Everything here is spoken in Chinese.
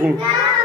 饼干